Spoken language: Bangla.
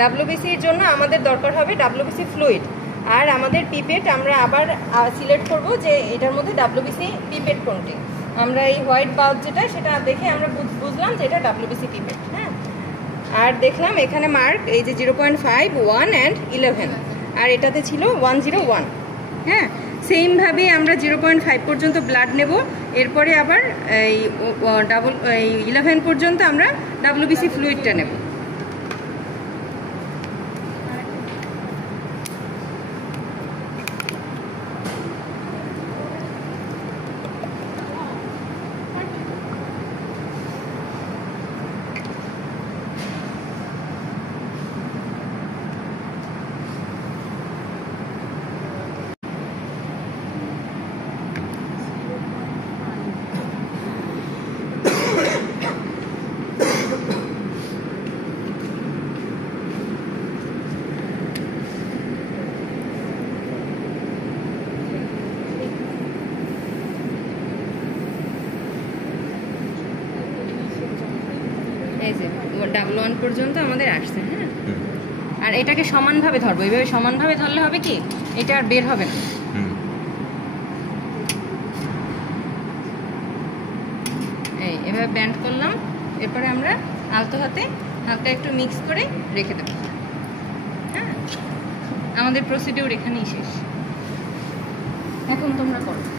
ডাব্লিউবিসির জন্য আমাদের দরকার হবে ডাব্লিউবিসি ফ্লুইড, আর আমাদের পিপেট আমরা আবার সিলেক্ট করব যে এটার মধ্যে ডাব্লিউবিসি পিপেট কোনটি। আমরা এই হোয়াইট পাউচ যেটা সেটা দেখে আমরা বুঝলাম যে এটা ডাব্লিউবিসি পিপেট। হ্যাঁ, আর দেখলাম এখানে মার্ক এই যে 0.5, 1 অ্যান্ড 11, আর এটাতে ছিল 101। হ্যাঁ, সেমভাবে আমরা 0.5 পর্যন্ত ব্লাড নেব, এরপরে আবার এই 11 পর্যন্ত আমরা ডাব্লিউবিসি ফ্লুইডটা নেব। এই যে 1 পর্যন্ত আমাদের আসছে। হ্যাঁ, আর এটাকে সমানভাবে ধরবো, এইভাবে সমানভাবে ধরলে হবে কি এটা আর বের হবে না। এভাবে ব্যান্ড করলাম, এরপরে আমরা আলতো হাতে হালকা একটু মিক্স করে রেখে দেবো। হ্যাঁ, আমাদের প্রসিডিউর এখানেই শেষ। এখন তোমরা করো।